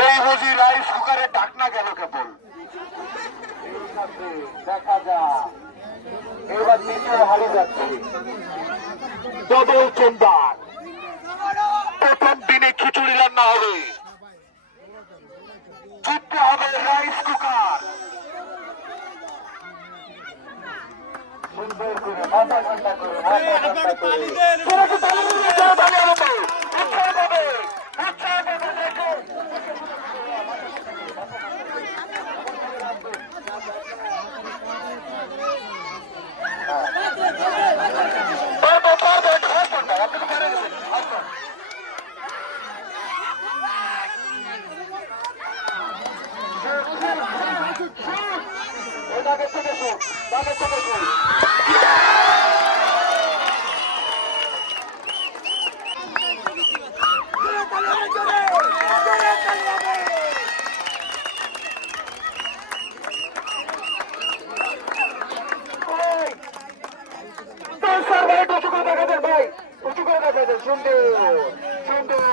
এই বুঝি রাইস কুকারের ঢাকনা গেল কেবল। দেখা যাক এবার দ্বিতীয় হারে যাচ্ছে ডবল চেম্বার। প্রথম দিনে খিচুড়ি রান্না হবে, জিততে হবে রাইস কুকার। সুন্দর করে মাথা ঠান্ডা করে সুন্দর সুন্দর